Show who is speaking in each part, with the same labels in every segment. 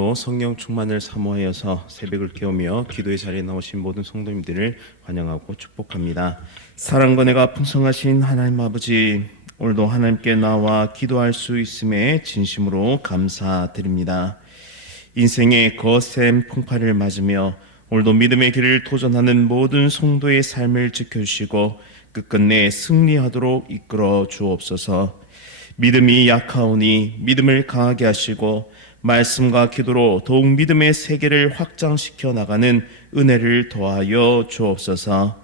Speaker 1: 오늘도 성령 충만을 사모하여서 새벽을 깨우며 기도의 자리에 나오신 모든 성도님들을 환영하고 축복합니다. 사랑과 내가 풍성하신 하나님 아버지 오늘도 하나님께 나와 기도할 수 있음에 진심으로 감사드립니다. 인생의 거센 풍파를 맞으며 오늘도 믿음의 길을 도전하는 모든 성도의 삶을 지켜주시고 끝끝내 승리하도록 이끌어 주옵소서. 믿음이 약하오니 믿음을 강하게 하시고 말씀과 기도로 더욱 믿음의 세계를 확장시켜 나가는 은혜를 더하여 주옵소서.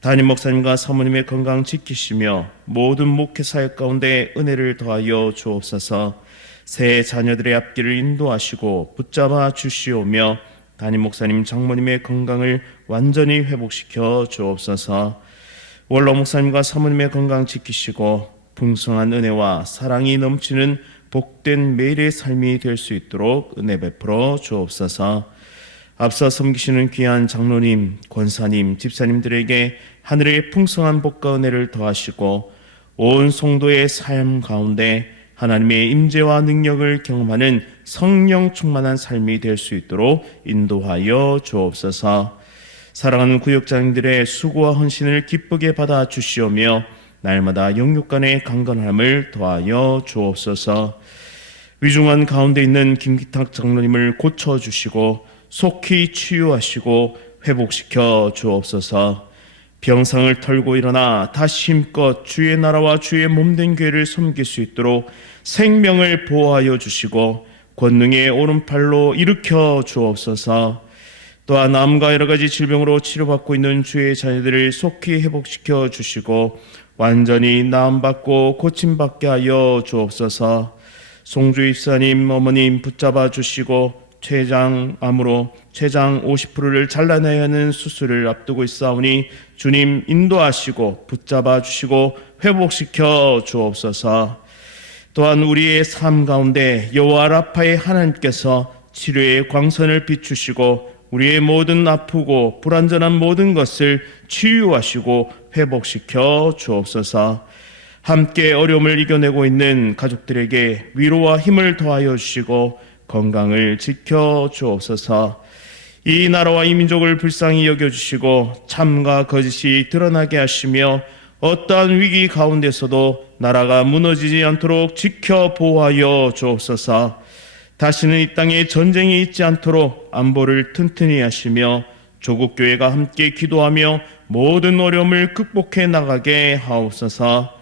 Speaker 1: 담임 목사님과 사모님의 건강 지키시며 모든 목회 사역 가운데 은혜를 더하여 주옵소서. 새 자녀들의 앞길을 인도하시고 붙잡아 주시오며 담임 목사님 장모님의 건강을 완전히 회복시켜 주옵소서. 원로 목사님과 사모님의 건강 지키시고 풍성한 은혜와 사랑이 넘치는 복된 매일의 삶이 될 수 있도록 은혜 베풀어 주옵소서. 앞서 섬기시는 귀한 장로님, 권사님, 집사님들에게 하늘의 풍성한 복과 은혜를 더하시고 온 성도의 삶 가운데 하나님의 임재와 능력을 경험하는 성령 충만한 삶이 될 수 있도록 인도하여 주옵소서. 사랑하는 구역장들의 수고와 헌신을 기쁘게 받아 주시오며 날마다 영육간의 강건함을 더하여 주옵소서. 위중한 가운데 있는 김기탁 장로님을 고쳐 주시고 속히 치유하시고 회복시켜 주옵소서. 병상을 털고 일어나 다시 힘껏 주의 나라와 주의 몸된 교회를 섬길 수 있도록 생명을 보호하여 주시고 권능의 오른팔로 일으켜 주옵소서. 또한 암과 여러 가지 질병으로 치료받고 있는 주의 자녀들을 속히 회복시켜 주시고 완전히 나음받고 고침받게 하여 주옵소서. 송주 입사님 어머님 붙잡아 주시고 췌장 암으로 췌장 50%를 잘라내야 하는 수술을 앞두고 있사오니 주님 인도하시고 붙잡아 주시고 회복시켜 주옵소서. 또한 우리의 삶 가운데 여호와 라파의 하나님께서 치료의 광선을 비추시고 우리의 모든 아프고 불완전한 모든 것을 치유하시고 회복시켜 주옵소서. 함께 어려움을 이겨내고 있는 가족들에게 위로와 힘을 더하여 주시고 건강을 지켜 주옵소서. 이 나라와 이 민족을 불쌍히 여겨 주시고 참과 거짓이 드러나게 하시며 어떠한 위기 가운데서도 나라가 무너지지 않도록 지켜 보호하여 주옵소서. 다시는 이 땅에 전쟁이 있지 않도록 안보를 튼튼히 하시며 조국 교회가 함께 기도하며 모든 어려움을 극복해 나가게 하옵소서.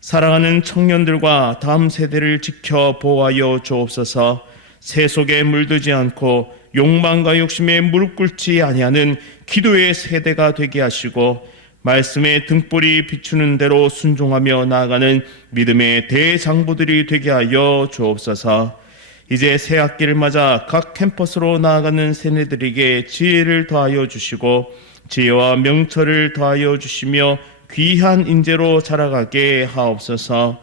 Speaker 1: 사랑하는 청년들과 다음 세대를 지켜 보호하여 주옵소서. 새 속에 물들지 않고 욕망과 욕심에 무릎 꿇지 아니하는 기도의 세대가 되게 하시고 말씀의 등불이 비추는 대로 순종하며 나아가는 믿음의 대장부들이 되게 하여 주옵소서. 이제 새 학기를 맞아 각 캠퍼스로 나아가는 세대들에게 지혜를 더하여 주시고 지혜와 명철을 더하여 주시며 귀한 인재로 자라가게 하옵소서.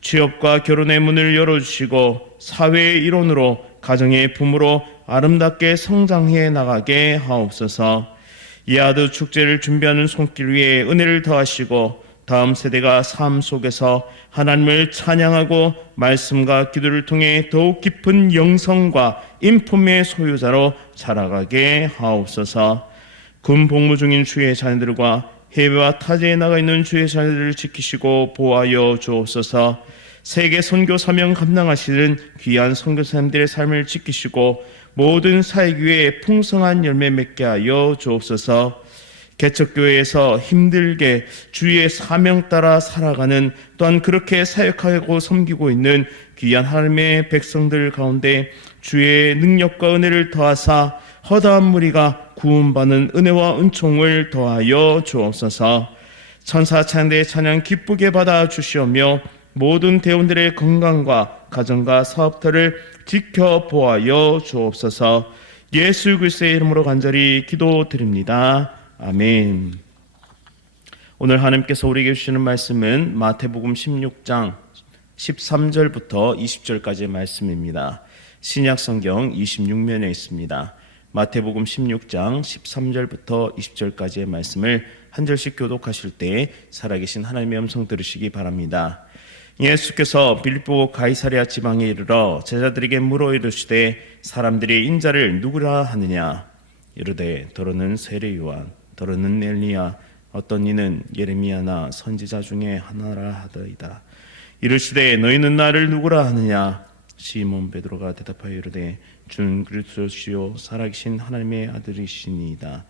Speaker 1: 취업과 결혼의 문을 열어주시고 사회의 일원으로 가정의 부모로 아름답게 성장해 나가게 하옵소서. 이아드 축제를 준비하는 손길 위에 은혜를 더하시고 다음 세대가 삶 속에서 하나님을 찬양하고 말씀과 기도를 통해 더욱 깊은 영성과 인품의 소유자로 자라가게 하옵소서. 군 복무 중인 주의 자녀들과 해외와 타지에 나가 있는 주의 자녀들을 지키시고 보호하여 주옵소서. 세계 선교 사명 감당하시는 귀한 선교사님들의 삶을 지키시고 모든 사역위에 풍성한 열매 맺게 하여 주옵소서. 개척교회에서 힘들게 주의 사명 따라 살아가는 또한 그렇게 사역하고 섬기고 있는 귀한 하나님의 백성들 가운데 주의 능력과 은혜를 더하사 허다한 무리가 구원받는 은혜와 은총을 더하여 주옵소서. 천사 찬대 찬양 기쁘게 받아 주시오며 모든 대원들의 건강과 가정과 사업터를 지켜 보아여 주옵소서. 예수 그리스도의 이름으로 간절히 기도드립니다. 아멘. 오늘 하나님께서 우리에게 주시는 말씀은 마태복음 16장 13절부터 20절까지의 말씀입니다. 신약 성경 26면에 있습니다. 마태복음 16장 13절부터 20절까지의 말씀을 한 절씩 교독하실 때 살아계신 하나님의 음성 들으시기 바랍니다. 예수께서 빌립보 가이사랴 지방에 이르러 제자들에게 물어 이르시되 사람들이 인자를 누구라 하느냐? 이르되 더러는 세례 요한 더러는 엘리야 어떤 이는 예레미야나 선지자 중에 하나라 하더이다. 이르시되 너희는 나를 누구라 하느냐? 시몬 베드로가 대답하여 이르되 준 그리스도시요 살아계신 하나님의 아들이시니이다.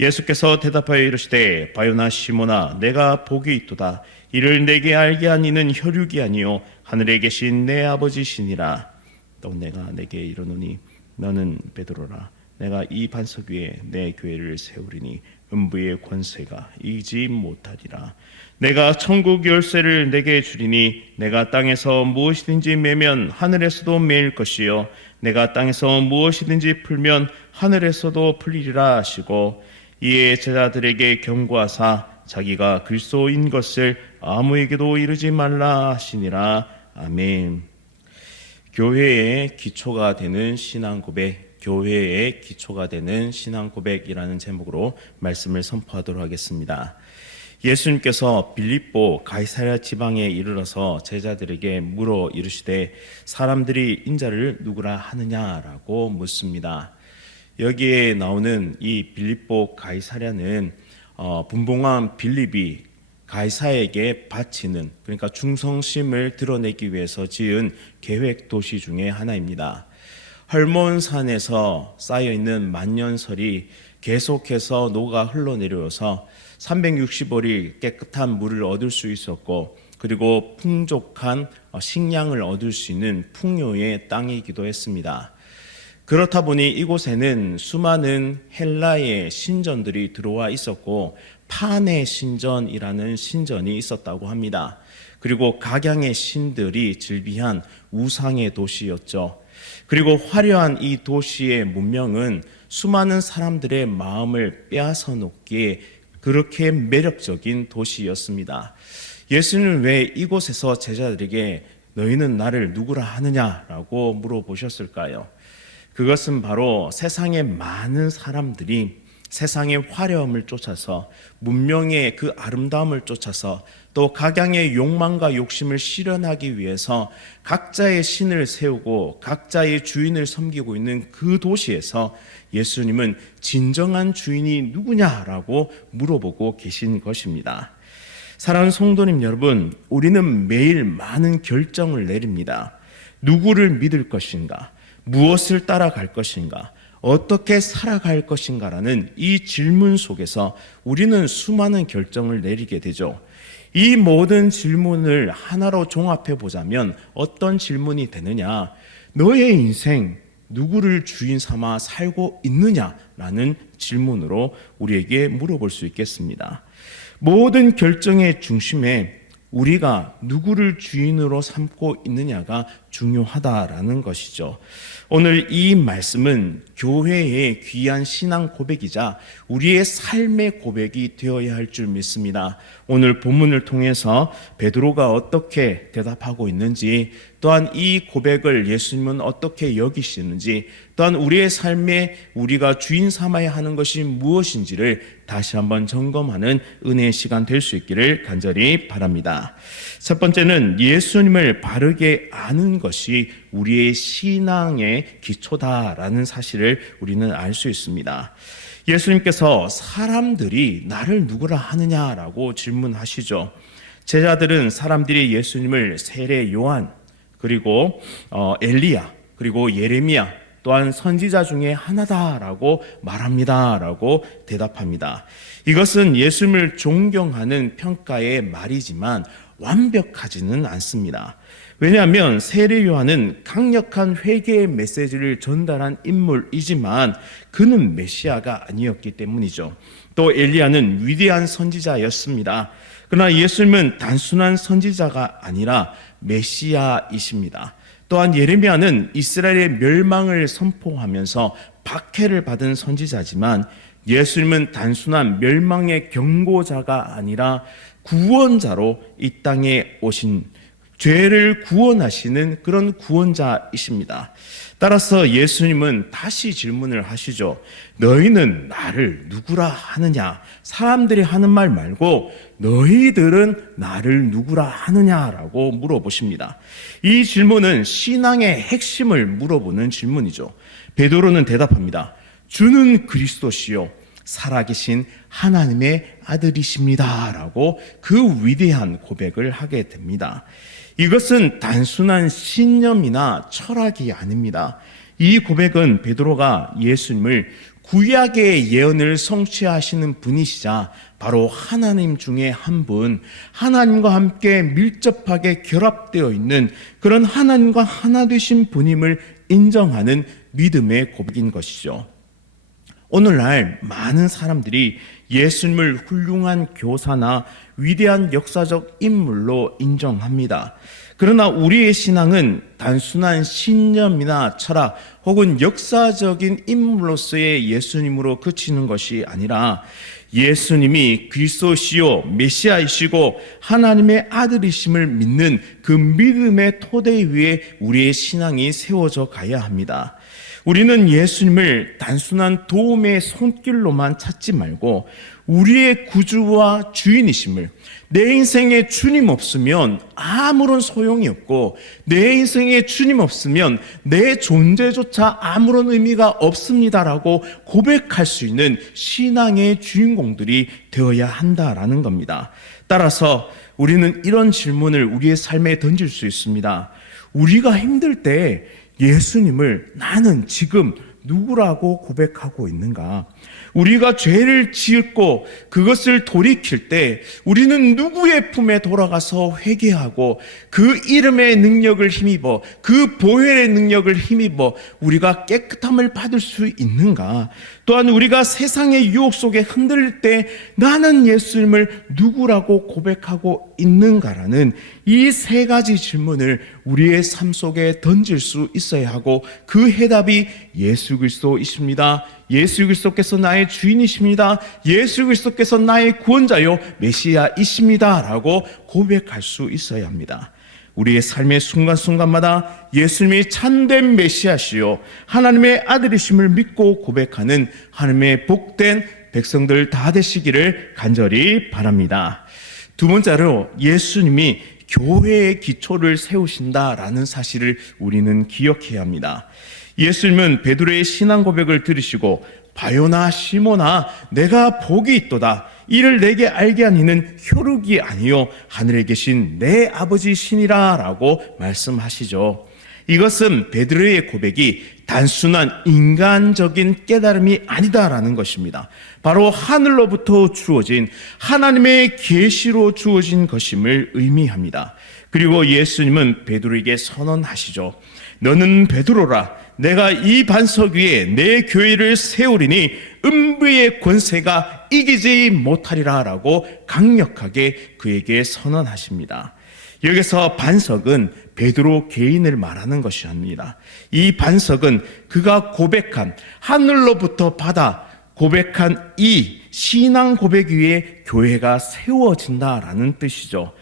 Speaker 1: 예수께서 대답하여 이르시되 바요나 시모나 내가 복이 있도다. 이를 내게 알게 한 이는 혈육이 아니요 하늘에 계신 내 아버지시니라. 또 내가 내게 이르노니 너는 베드로라. 내가 이 반석 위에 내 교회를 세우리니 음부의 권세가 이기지 못하리라. 내가 천국 열쇠를 내게 주리니 내가 땅에서 무엇이든지 매면 하늘에서도 매일 것이요 내가 땅에서 무엇이든지 풀면 하늘에서도 풀리리라 하시고 이에 제자들에게 경고하사 자기가 그리스도인 것을 아무에게도 이르지 말라 하시니라 아멘. 교회의 기초가 되는 신앙 고백, 교회의 기초가 되는 신앙 고백이라는 제목으로 말씀을 선포하도록 하겠습니다. 예수님께서 빌립보 가이사랴 지방에 이르러서 제자들에게 물어 이르시되 사람들이 인자를 누구라 하느냐라고 묻습니다. 여기에 나오는 이 빌립보 가이사랴는 어, 분봉한 빌립이 가이사에게 바치는 그러니까 충성심을 드러내기 위해서 지은 계획 도시 중에 하나입니다. 헐몬산에서 쌓여 있는 만년설이 계속해서 녹아 흘러내려서 360월이 깨끗한 물을 얻을 수 있었고 그리고 풍족한 어, 식량을 얻을 수 있는 풍요의 땅이기도 했습니다. 그렇다 보니 이곳에는 수많은 헬라의 신전들이 들어와 있었고 판의 신전이라는 신전이 있었다고 합니다. 그리고 각양의 신들이 즐비한 우상의 도시였죠. 그리고 화려한 이 도시의 문명은 수많은 사람들의 마음을 빼앗아 놓기에 그렇게 매력적인 도시였습니다. 예수는 왜 이곳에서 제자들에게 너희는 나를 누구라 하느냐라고 물어보셨을까요? 그것은 바로 세상의 많은 사람들이 세상의 화려함을 쫓아서 문명의 그 아름다움을 쫓아서 또 각양의 욕망과 욕심을 실현하기 위해서 각자의 신을 세우고 각자의 주인을 섬기고 있는 그 도시에서 예수님은 진정한 주인이 누구냐라고 물어보고 계신 것입니다. 사랑하는 성도님 여러분, 우리는 매일 많은 결정을 내립니다. 누구를 믿을 것인가? 무엇을 따라갈 것인가? 어떻게 살아갈 것인가라는 이 질문 속에서 우리는 수많은 결정을 내리게 되죠. 이 모든 질문을 하나로 종합해 보자면 어떤 질문이 되느냐? 너의 인생 누구를 주인 삼아 살고 있느냐라는 질문으로 우리에게 물어볼 수 있겠습니다. 모든 결정의 중심에 우리가 누구를 주인으로 삼고 있느냐가 중요하다라는 것이죠. 오늘 이 말씀은 교회의 귀한 신앙 고백이자 우리의 삶의 고백이 되어야 할 줄 믿습니다. 오늘 본문을 통해서 베드로가 어떻게 대답하고 있는지 또한 이 고백을 예수님은 어떻게 여기시는지 또한 우리의 삶에 우리가 주인 삼아야 하는 것이 무엇인지를 다시 한번 점검하는 은혜의 시간 될 수 있기를 간절히 바랍니다. 첫 번째는 예수님을 바르게 아는 것이 우리의 신앙의 기초다라는 사실을 우리는 알 수 있습니다. 예수님께서 사람들이 나를 누구라 하느냐라고 질문하시죠. 제자들은 사람들이 예수님을 세례 요한 그리고 어, 엘리야 그리고 예레미야 또한 선지자 중에 하나다라고 말합니다라고 대답합니다. 이것은 예수님을 존경하는 평가의 말이지만 완벽하지는 않습니다. 왜냐하면 세례 요한은 강력한 회개의 메시지를 전달한 인물이지만 그는 메시아가 아니었기 때문이죠. 또 엘리야는 위대한 선지자였습니다. 그러나 예수님은 단순한 선지자가 아니라 메시아이십니다. 또한 예레미야는 이스라엘의 멸망을 선포하면서 박해를 받은 선지자지만 예수님은 단순한 멸망의 경고자가 아니라 구원자로 이 땅에 오신 죄를 구원하시는 그런 구원자이십니다. 따라서 예수님은 다시 질문을 하시죠. 너희는 나를 누구라 하느냐? 사람들이 하는 말 말고 너희들은 나를 누구라 하느냐라고 물어보십니다. 이 질문은 신앙의 핵심을 물어보는 질문이죠. 베드로는 대답합니다. 주는 그리스도시요 살아계신 하나님의 아들이십니다라고 그 위대한 고백을 하게 됩니다. 이것은 단순한 신념이나 철학이 아닙니다. 이 고백은 베드로가 예수님을 구약의 예언을 성취하시는 분이시자 바로 하나님 중에 한 분, 하나님과 함께 밀접하게 결합되어 있는 그런 하나님과 하나 되신 분임을 인정하는 믿음의 고백인 것이죠. 오늘날 많은 사람들이 예수님을 훌륭한 교사나 위대한 역사적 인물로 인정합니다. 그러나 우리의 신앙은 단순한 신념이나 철학 혹은 역사적인 인물로서의 예수님으로 그치는 것이 아니라 예수님이 그리스도시요 메시아이시고 하나님의 아들이심을 믿는 그 믿음의 토대 위에 우리의 신앙이 세워져 가야 합니다. 우리는 예수님을 단순한 도움의 손길로만 찾지 말고 우리의 구주와 주인이심을 내 인생에 주님 없으면 아무런 소용이 없고 내 인생에 주님 없으면 내 존재조차 아무런 의미가 없습니다라고 고백할 수 있는 신앙의 주인공들이 되어야 한다라는 겁니다. 따라서 우리는 이런 질문을 우리의 삶에 던질 수 있습니다. 우리가 힘들 때 예수님을 나는 지금 누구라고 고백하고 있는가? 우리가 죄를 지었고 그것을 돌이킬 때 우리는 누구의 품에 돌아가서 회개하고 그 이름의 능력을 힘입어 그 보혈의 능력을 힘입어 우리가 깨끗함을 받을 수 있는가? 또한 우리가 세상의 유혹 속에 흔들릴 때 나는 예수님을 누구라고 고백하고 있는가라는 이 세 가지 질문을 우리의 삶 속에 던질 수 있어야 하고 그 해답이 예수 그리스도이십니다. 예수 그리스도께서 나의 주인이십니다. 예수 그리스도께서 나의 구원자요 메시아이십니다라고 고백할 수 있어야 합니다. 우리의 삶의 순간순간마다 예수님이 참된 메시아시요 하나님의 아들이심을 믿고 고백하는 하나님의 복된 백성들 다 되시기를 간절히 바랍니다. 두 번째로 예수님이 교회의 기초를 세우신다라는 사실을 우리는 기억해야 합니다. 예수님은 베드로의 신앙 고백을 들으시고 바요나 시모나 내가 복이 있도다 이를 내게 알게 하니는 혈육이 아니요 하늘에 계신 내 아버지 신이라라고 말씀하시죠. 이것은 베드로의 고백이 단순한 인간적인 깨달음이 아니다라는 것입니다. 바로 하늘로부터 주어진 하나님의 계시로 주어진 것임을 의미합니다. 그리고 예수님은 베드로에게 선언하시죠. 너는 베드로라. 내가 이 반석 위에 내 교회를 세우리니 음부의 권세가 이기지 못하리라라고 강력하게 그에게 선언하십니다. 여기서 반석은 베드로 개인을 말하는 것이 아닙니다. 이 반석은 그가 고백한 하늘로부터 받아 고백한 이 신앙 고백 위에 교회가 세워진다라는 뜻이죠.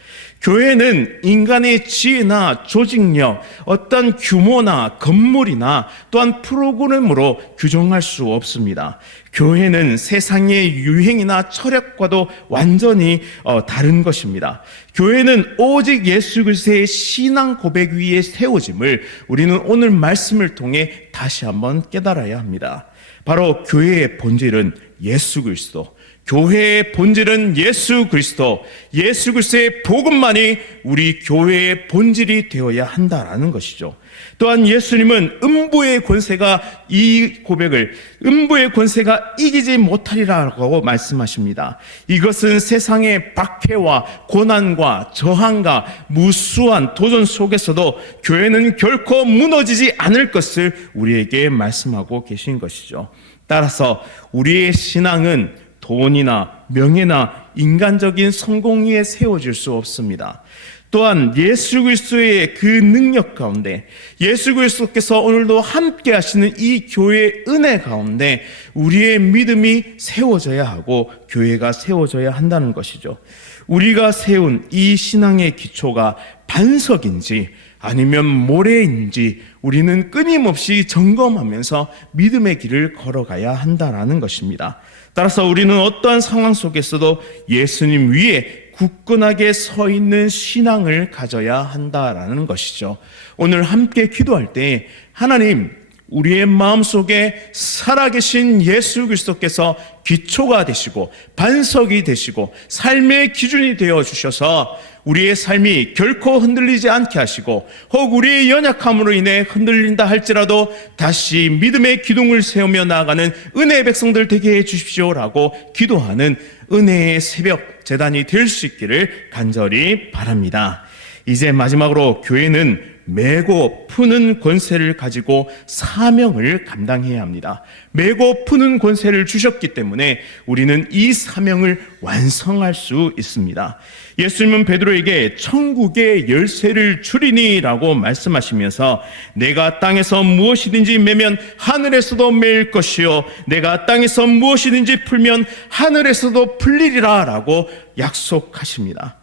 Speaker 1: 교회는 인간의 지혜나 조직력, 어떤 규모나 건물이나 또한 프로그램으로 규정할 수 없습니다. 교회는 세상의 유행이나 철학과도 완전히 어, 다른 것입니다. 교회는 오직 예수 그리스도의 신앙 고백 위에 세워짐을 우리는 오늘 말씀을 통해 다시 한번 깨달아야 합니다. 바로 교회의 본질은 예수 그리스도, 교회의 본질은 예수 그리스도, 예수 그리스도의 복음만이 우리 교회의 본질이 되어야 한다라는 것이죠. 또한 예수님은 음부의 권세가 이 고백을 음부의 권세가 이기지 못하리라고 말씀하십니다. 이것은 세상의 박해와 고난과 저항과 무수한 도전 속에서도 교회는 결코 무너지지 않을 것을 우리에게 말씀하고 계신 것이죠. 따라서 우리의 신앙은 돈이나 명예나 인간적인 성공 위에 세워질 수 없습니다. 또한 예수 그리스도의 그 능력 가운데 예수 그리스도께서 오늘도 함께 하시는 이 교회의 은혜 가운데 우리의 믿음이 세워져야 하고 교회가 세워져야 한다는 것이죠. 우리가 세운 이 신앙의 기초가 반석인지 아니면 모래인지 우리는 끊임없이 점검하면서 믿음의 길을 걸어가야 한다라는 것입니다. 따라서 우리는 어떠한 상황 속에서도 예수님 위에 굳건하게 서 있는 신앙을 가져야 한다라는 것이죠. 오늘 함께 기도할 때 하나님 우리의 마음속에 살아계신 예수 그리스도께서 기초가 되시고 반석이 되시고 삶의 기준이 되어 주셔서 우리의 삶이 결코 흔들리지 않게 하시고 혹 우리의 연약함으로 인해 흔들린다 할지라도 다시 믿음의 기둥을 세우며 나아가는 은혜의 백성들 되게 해 주십시오라고 기도하는 은혜의 새벽 재단이 될 수 있기를 간절히 바랍니다. 이제 마지막으로 교회는 메고 푸는 권세를 가지고 사명을 감당해야 합니다. 메고 푸는 권세를 주셨기 때문에 우리는 이 사명을 완성할 수 있습니다. 예수님은 베드로에게 천국의 열쇠를 주리니라고 말씀하시면서 내가 땅에서 무엇이든지 매면 하늘에서도 매일 것이요 내가 땅에서 무엇이든지 풀면 하늘에서도 풀리리라라고 약속하십니다.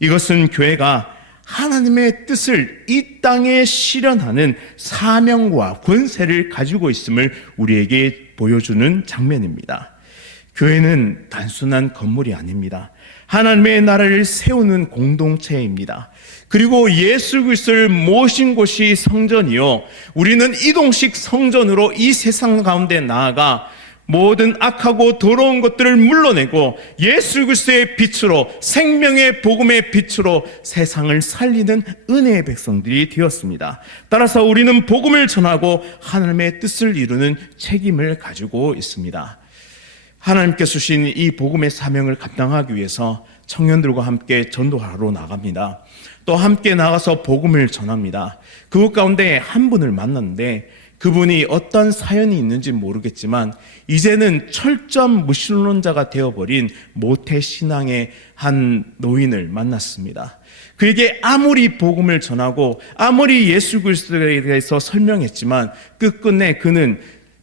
Speaker 1: 이것은 교회가 하나님의 뜻을 이 땅에 실현하는 사명과 권세를 가지고 있음을 우리에게 보여주는 장면입니다. 교회는 단순한 건물이 아닙니다. 하나님의 나라를 세우는 공동체입니다. 그리고 예수 그리스도를 모신 곳이 성전이요. 우리는 이동식 성전으로 이 세상 가운데 나아가 모든 악하고 더러운 것들을 물러내고 예수 그리스도의 빛으로 생명의 복음의 빛으로 세상을 살리는 은혜의 백성들이 되었습니다. 따라서 우리는 복음을 전하고 하나님의 뜻을 이루는 책임을 가지고 있습니다. 하나님께서 주신 이 복음의 사명을 감당하기 위해서 청년들과 함께 전도하러 나갑니다. 또 함께 나가서 복음을 전합니다. 그것 가운데 한 분을 만났는데 그분이 어떤 사연이 있는지 모르겠지만 이제는 철저한 무신론자가 되어버린 모태 신앙의 한 노인을 만났습니다. 그에게 아무리 복음을 전하고 아무리 예수 그리스도에 대해서 설명했지만 끝끝내 그는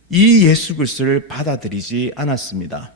Speaker 1: 이 예수 그리스도를 받아들이지 않았습니다.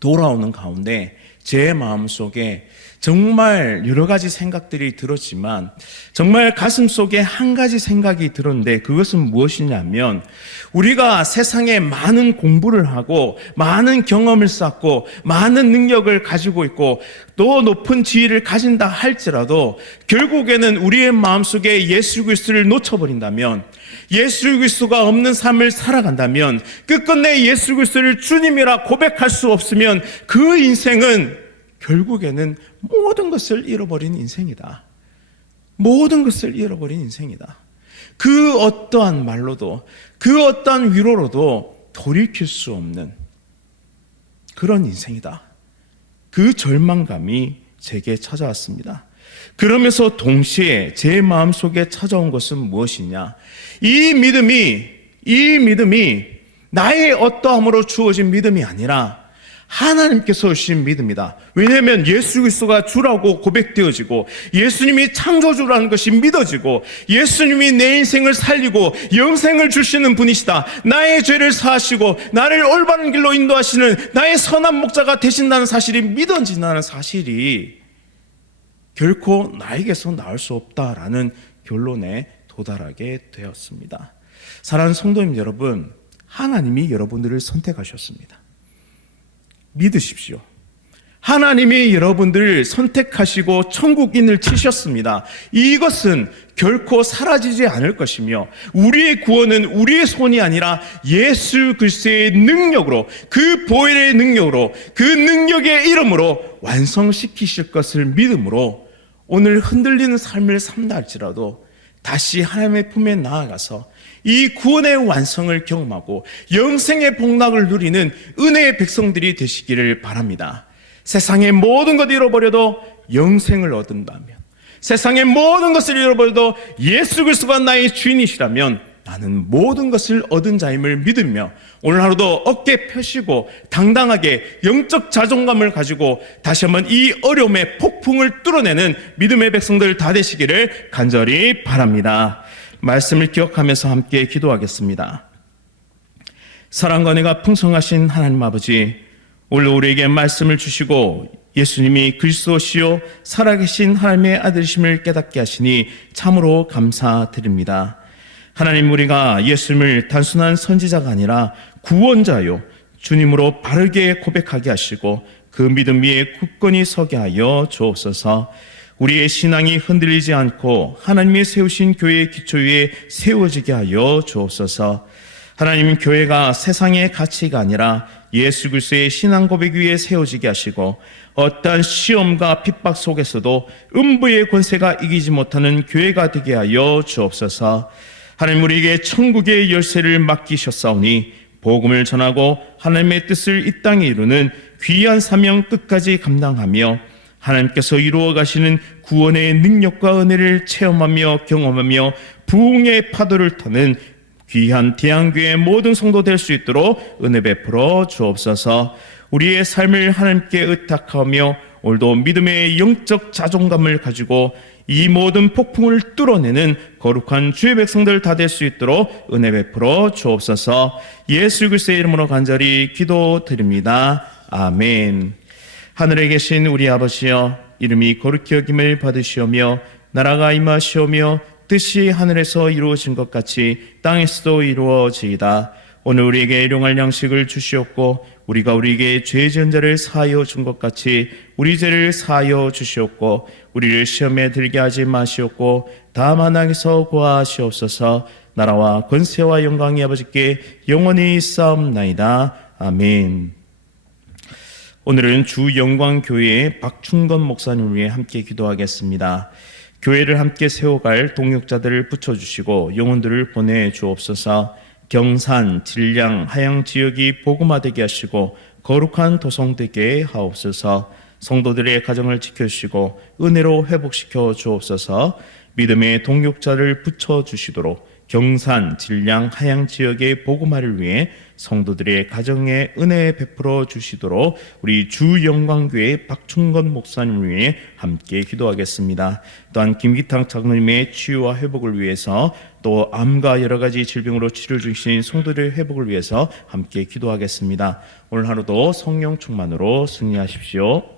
Speaker 1: 돌아오는 가운데 제 마음 속에 정말 여러 가지 생각들이 들었지만 정말 가슴 속에 한 가지 생각이 들었는데 그것은 무엇이냐면 우리가 세상에 많은 공부를 하고 많은 경험을 쌓고 많은 능력을 가지고 있고 또 높은 지위를 가진다 할지라도 결국에는 우리의 마음 속에 예수 그리스도를 놓쳐버린다면 예수 그리스도가 없는 삶을 살아간다면 끝끝내 예수 그리스도를 주님이라 고백할 수 없으면 그 인생은 결국에는 모든 것을 잃어버린 인생이다. 모든 것을 잃어버린 인생이다. 그 어떠한 말로도 그 어떠한 위로로도 돌이킬 수 없는 그런 인생이다. 그 절망감이 제게 찾아왔습니다. 그러면서 동시에 제 마음속에 찾아온 것은 무엇이냐? 이 믿음이 이 믿음이 나의 어떠함으로 주어진 믿음이 아니라 하나님께서 주신 믿음이다. 왜냐하면 예수 그리스도가 주라고 고백되어지고 예수님이 창조주라는 것이 믿어지고 예수님이 내 인생을 살리고 영생을 주시는 분이시다. 나의 죄를 사하시고 나를 올바른 길로 인도하시는 나의 선한 목자가 되신다는 사실이 믿어진다는 사실이 결코 나에게서 나올 수 없다라는 결론에 도달하게 되었습니다. 사랑하는 성도님 여러분, 하나님이 여러분들을 선택하셨습니다. 믿으십시오. 하나님이 여러분들을 선택하시고 천국인을 치셨습니다. 이것은 결코 사라지지 않을 것이며 우리의 구원은 우리의 손이 아니라 예수 그리스도의 능력으로 그 보혈의 능력으로 그 능력의 이름으로 완성시키실 것을 믿음으로 오늘 흔들리는 삶을 산다 할지라도 다시 하나님의 품에 나아가서 이 구원의 완성을 경험하고 영생의 복락을 누리는 은혜의 백성들이 되시기를 바랍니다. 세상의 모든 것 잃어버려도 영생을 얻는다면 세상의 모든 것을 잃어버려도 예수 그리스도가 나의 주인이시라면 나는 모든 것을 얻은 자임을 믿으며 오늘 하루도 어깨 펴시고 당당하게 영적 자존감을 가지고 다시 한번 이 어려움의 폭풍을 뚫어내는 믿음의 백성들 다 되시기를 간절히 바랍니다. 말씀을 기억하면서 함께 기도하겠습니다. 사랑과 내가 풍성하신 하나님 아버지, 오늘 우리에게 말씀을 주시고 예수님이 그리스도시요 살아계신 하나님의 아들이심을 깨닫게 하시니 참으로 감사드립니다. 하나님 우리가 예수님을 단순한 선지자가 아니라 구원자요 주님으로 바르게 고백하게 하시고 그 믿음 위에 굳건히 서게 하여 주옵소서. 우리의 신앙이 흔들리지 않고 하나님이 세우신 교회의 기초 위에 세워지게 하여 주옵소서. 하나님 교회가 세상의 가치가 아니라 예수 그리스도의 신앙 고백 위에 세워지게 하시고 어떠한 시험과 핍박 속에서도 음부의 권세가 이기지 못하는 교회가 되게 하여 주옵소서. 하나님 우리에게 천국의 열쇠를 맡기셨사오니 복음을 전하고 하나님의 뜻을 이 땅에 이루는 귀한 사명 끝까지 감당하며 하나님께서 이루어 가시는 구원의 능력과 은혜를 체험하며 경험하며 부흥의 파도를 타는 귀한 대한교회 모든 성도 될 수 있도록 은혜 베풀어 주옵소서. 우리의 삶을 하나님께 의탁하며 오늘도 믿음의 영적 자존감을 가지고 이 모든 폭풍을 뚫어내는 거룩한 주의 백성들 다 될 수 있도록 은혜 베풀어 주옵소서. 예수 그리스도의 이름으로 간절히 기도드립니다. 아멘. 하늘에 계신 우리 아버지여 이름이 거룩히 여김을 받으시오며 나라가 임하시오며 뜻이 하늘에서 이루어진 것 같이 땅에서도 이루어지이다. 오늘 우리에게 일용할 양식을 주시옵고 우리가 우리에게 죄 지은 자를 사하여 준 것 같이 우리 죄를 사하여 주시옵고 우리를 시험에 들게 하지 마시옵고 다만 악에서 구하시옵소서 나라와 권세와 영광이 아버지께 영원히 싸움나이다. 아멘. 오늘은 주 영광교회의 박충건 목사님을 위해 함께 기도하겠습니다. 교회를 함께 세워갈 동역자들을 붙여주시고 영혼들을 보내주옵소서 경산, 진량, 하양 지역이 복음화되게 하시고 거룩한 도성 되게 하옵소서 성도들의 가정을 지켜주시고 은혜로 회복시켜 주옵소서 믿음의 동역자를 붙여 주시도록 경산, 진량, 하양 지역의 복음화를 위해 성도들의 가정에 은혜 베풀어 주시도록 우리 주 영광교회 박충건 목사님을 위해 함께 기도하겠습니다. 또한 김기탕 장로님의 치유와 회복을 위해서 또 암과 여러 가지 질병으로 치료 중이신 성도들의 회복을 위해서 함께 기도하겠습니다. 오늘 하루도 성령 충만으로 승리하십시오.